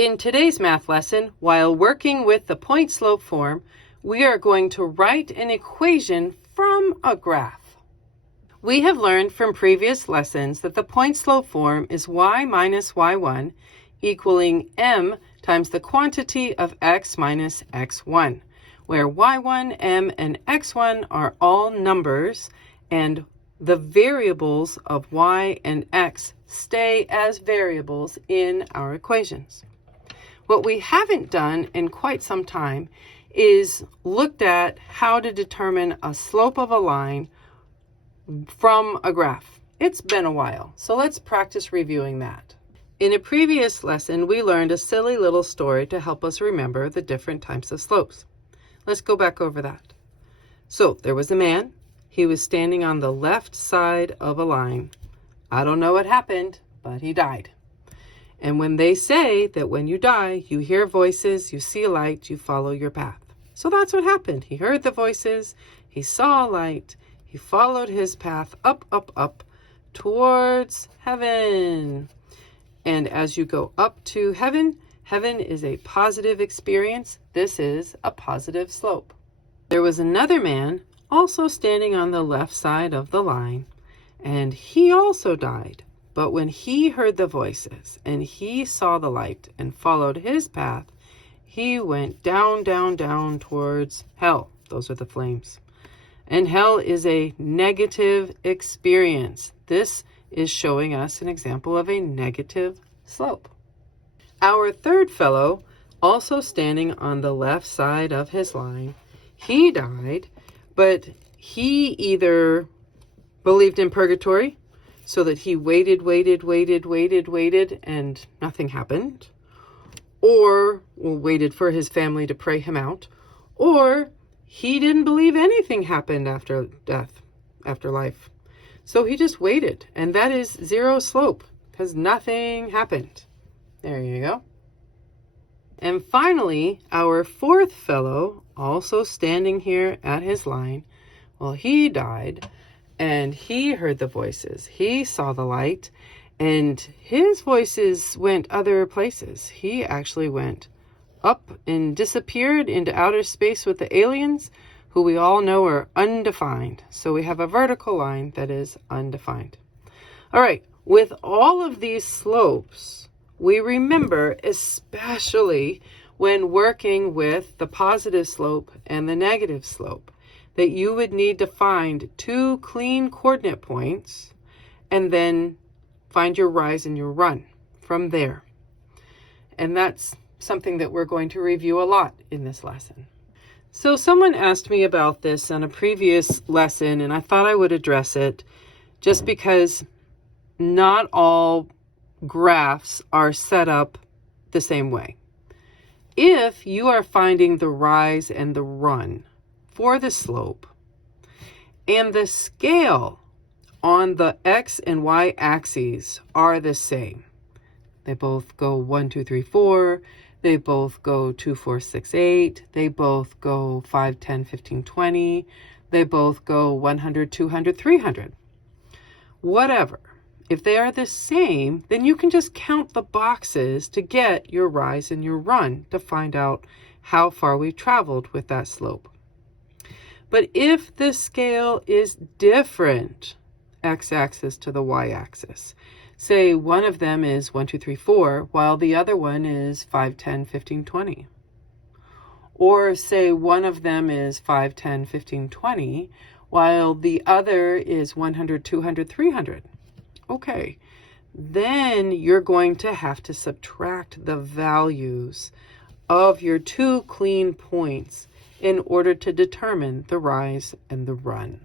In today's math lesson, while working with the point-slope form, we are going to write an equation from a graph. We have learned from previous lessons that the point-slope form is y minus y1 equaling m times the quantity of x minus x1, where y1, m, and x1 are all numbers, and the variables of y and x stay as variables in our equations. What we haven't done in quite some time is looked at how to determine a slope of a line from a graph. It's been a while, so let's practice reviewing that. In a previous lesson, we learned a silly little story to help us remember the different types of slopes. Let's go back over that. So there was a man. He was standing on the left side of a line. I don't know what happened, but he died. And when they say that when you die, you hear voices, you see a light, you follow your path. So that's what happened. He heard the voices, he saw a light, he followed his path up, up, up towards heaven. And as you go up to heaven, heaven is a positive experience. This is a positive slope. There was another man also standing on the left side of the line, and he also died. But when he heard the voices and he saw the light and followed his path, he went down, down, down towards hell. Those are the flames. And hell is a negative experience. This is showing us an example of a negative slope. Our third fellow, also standing on the left side of his line, he died, but he either believed in purgatory, so that he waited, and nothing happened, or waited for his family to pray him out, or he didn't believe anything happened after death, after life. So he just waited, and that is zero slope, because nothing happened. There you go. And finally, our fourth fellow, also standing here at his line, well, he died, and he heard the voices. He saw the light, and his voices went other places. He actually went up and disappeared into outer space with the aliens, who we all know are undefined. So we have a vertical line that is undefined. All right, with all of these slopes, we remember, especially when working with the positive slope and the negative slope, that you would need to find two clean coordinate points and then find your rise and your run from there. And that's something that we're going to review a lot in this lesson. So someone asked me about this on a previous lesson, and I thought I would address it just because not all graphs are set up the same way. If you are finding the rise and the run for the slope, and the scale on the x and y axes are the same. They both go 1, 2, 3, 4. They both go 2, 4, 6, 8. They both go 5, 10, 15, 20. They both go 100, 200, 300. Whatever. If they are the same, then you can just count the boxes to get your rise and your run to find out how far we've traveled with that slope. But if the scale is different, x-axis to the y-axis, say one of them is 1, 2, 3, 4, while the other one is 5, 10, 15, 20. Or say one of them is 5, 10, 15, 20, while the other is 100, 200, 300. Okay, then you're going to have to subtract the values of your two clean points in order to determine the rise and the run.